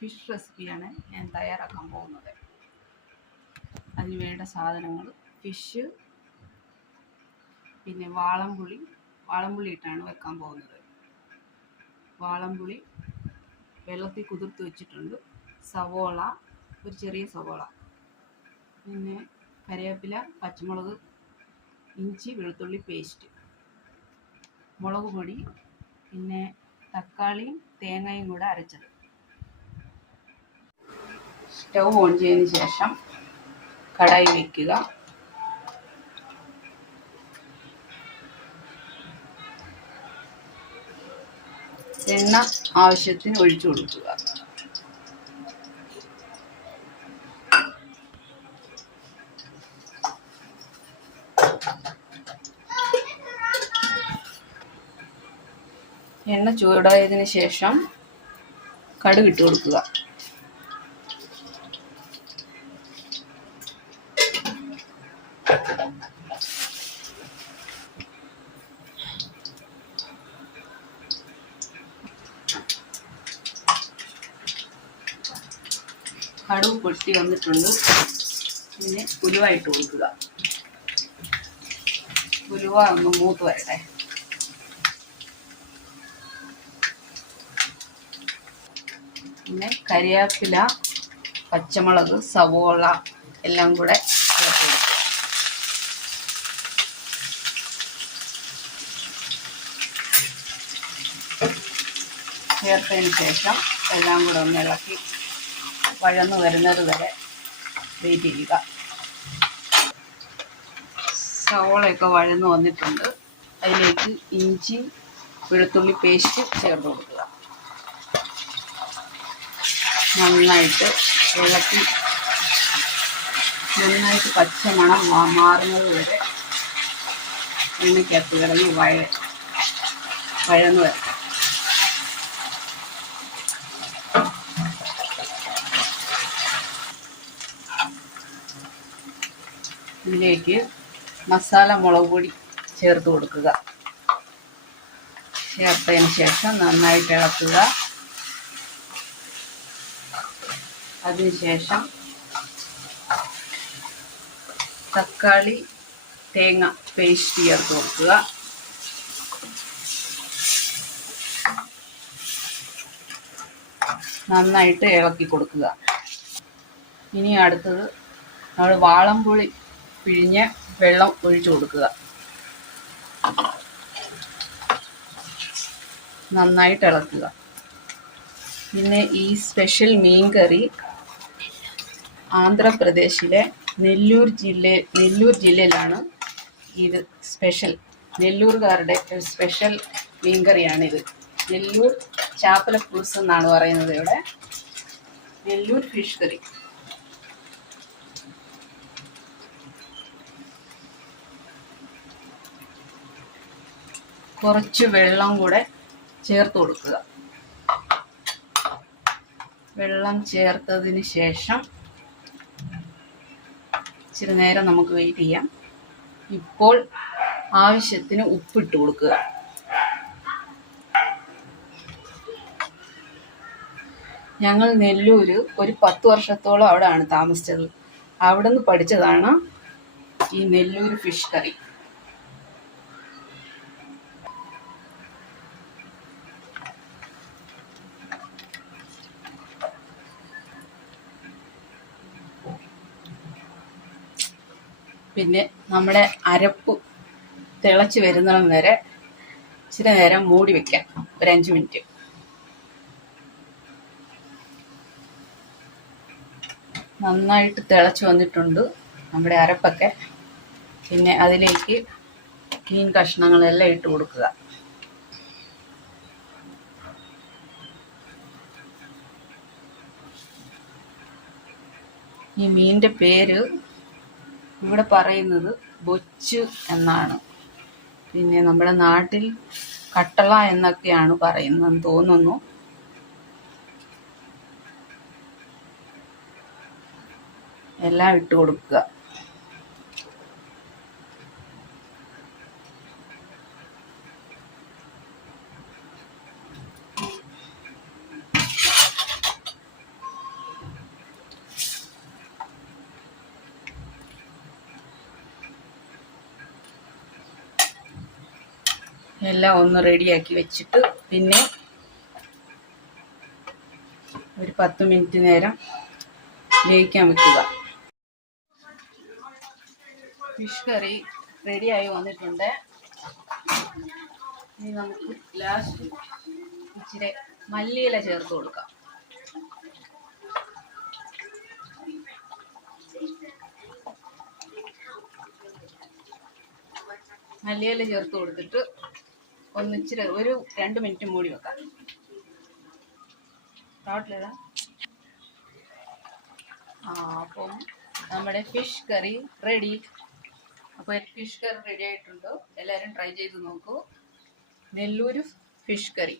Fish റെസിപ്പിയാണ് ഞാൻ തയ്യാറാക്കാൻ പോകുന്നത്. അതിന് വേണ്ട സാധനങ്ങൾ ഫിഷ് പിന്നെ വാളംപുളി വാളംപുളി ഇട്ടാണ് വെക്കാൻ പോകുന്നത്. വാളംപുളി വെള്ളത്തിൽ കുതിർത്ത് വെച്ചിട്ടുണ്ട്. സവോള ഒരു ചെറിയ സവോള. പിന്നെ കറിവേപ്പില പച്ചമുളക് ഇഞ്ചി വെളുത്തുള്ളി പേസ്റ്റ്. മുളക് പൊടി പിന്നെ തക്കാളിയും തേങ്ങയും കൂടെ അരച്ചത്. സ്റ്റൗ ഓൺ ചെയ്തതിന് ശേഷം കടായി വയ്ക്കുക എണ്ണ ആവശ്യത്തിന് ഒഴിച്ചു കൊടുക്കുക. എണ്ണ ചൂടായതിനു ശേഷം കടുക് ഇട്ട് കൊടുക്കുക. കടുക് പൊട്ടി വന്നിട്ടുണ്ട്. പിന്നെ ഉലുവ ഇട്ട് കൊടുക്കുക. ഉലുവ ഒന്ന് മൂത്ത് വരട്ടെ. പിന്നെ കരിയാപ്പില പച്ചമുളക് സവോള എല്ലാം കൂടെ. ചേർത്തതിന് ശേഷം എല്ലാം കൂടെ ഒന്ന് ഇളക്കി വഴന്നു വരുന്നത് വരെ വെയിറ്റ് ചെയ്യുക. സവോളയൊക്കെ വഴന്നു വന്നിട്ടുണ്ട്. അതിലേക്ക് ഇഞ്ചി വെളുത്തുള്ളി പേസ്റ്റ് ചേർത്ത് കൊടുക്കുക. നന്നായിട്ട് ഇളക്കി നന്നായിട്ട് പച്ചമണം മണം മാറുന്നത് വരെ എണ്ണയ്ക്കകത്ത് കിടന്ന് വഴ വഴന്ന് വരണം. ഇതിലേക്ക് മസാല മുളക് പൊടി ചേർത്ത് കൊടുക്കുക. ചേർത്തതിന് ശേഷം നന്നായിട്ട് ഇളക്കുക. അതിനുശേഷം തക്കാളി തേങ്ങ പേസ്റ്റ് ചേർത്ത് കൊടുക്കുക. നന്നായിട്ട് ഇളക്കി കൊടുക്കുക. ഇനി അടുത്തത് നമ്മൾ വാളംപുളി പിഴിഞ്ഞ് വെള്ളം ഒഴിച്ചു കൊടുക്കുക. നന്നായിട്ട് ഇളക്കുക. പിന്നെ ഈ സ്പെഷ്യൽ മീൻ കറി ആന്ധ്രാപ്രദേശിലെ നെല്ലൂർ ജില്ല നെല്ലൂർ ജില്ലയിലാണ് ഇത് സ്പെഷ്യൽ നെല്ലൂർകാരുടെ ഒരു സ്പെഷ്യൽ മീൻകറിയാണിത് നെല്ലൂർ ചാപ്പല പുൾസ് എന്നാണ് പറയുന്നത് ഇവിടെ. Nellore fish curry. കുറച്ച് വെള്ളം കൂടെ ചേർത്ത് കൊടുക്കുക. വെള്ളം ചേർത്തതിന് ശേഷം ഇച്ചിരി നേരം നമുക്ക് വെയിറ്റ് ചെയ്യാം. ഇപ്പോൾ ആവശ്യത്തിന് ഉപ്പിട്ട് കൊടുക്കുക. ഞങ്ങൾ നെല്ലൂര് ഒരു പത്ത് വർഷത്തോളം അവിടെയാണ് താമസിച്ചത്. അവിടെ നിന്ന് പഠിച്ചതാണ് ഈ നെല്ലൂർ ഫിഷ് കറി. പിന്നെ നമ്മുടെ അരപ്പ് തിളച്ച് വരുന്നിടം വരെ ഇച്ചിരി നേരം മൂടി വെക്കാം. ഒരു അഞ്ച് മിനിറ്റ്. നന്നായിട്ട് തിളച്ച് വന്നിട്ടുണ്ട് നമ്മുടെ അരപ്പൊക്കെ. പിന്നെ അതിലേക്ക് മീൻ കഷ്ണങ്ങളെല്ലാം ഇട്ട് കൊടുക്കുക. ഈ മീനിന്റെ പേര് ഇവിടെ പറയുന്നത് ബൊച്ച് എന്നാണ്. പിന്നെ നമ്മുടെ നാട്ടിൽ കട്ടള എന്നൊക്കെയാണ് പറയുന്നതെന്ന് തോന്നുന്നു. എല്ലാം ഇട്ട് കൊടുക്കുക. എല്ലാം ഒന്ന് റെഡിയാക്കി വെച്ചിട്ട് പിന്നെ ഒരു പത്ത് മിനിറ്റ് നേരം വേവിക്കാൻ വെക്കുക. ഫിഷ് കറി റെഡിയായി വന്നിട്ടുണ്ട്. ഇനി നമുക്ക് ലാസ്റ്റ് ഇച്ചിരി മല്ലിയില ചേർത്ത് കൊടുക്കാം. മല്ലിയില ചേർത്ത് കൊടുത്തിട്ട് ഒന്നിച്ചിരി ഒരു രണ്ട് മിനിറ്റ് മൂടി വെക്കാം. അപ്പൊ നമ്മുടെ ഫിഷ് കറി റെഡി അപ്പോൾ ഫിഷ് കറി റെഡി ആയിട്ടുണ്ട്. എല്ലാവരും ട്രൈ ചെയ്ത് നോക്കൂ. Nellore fish curry.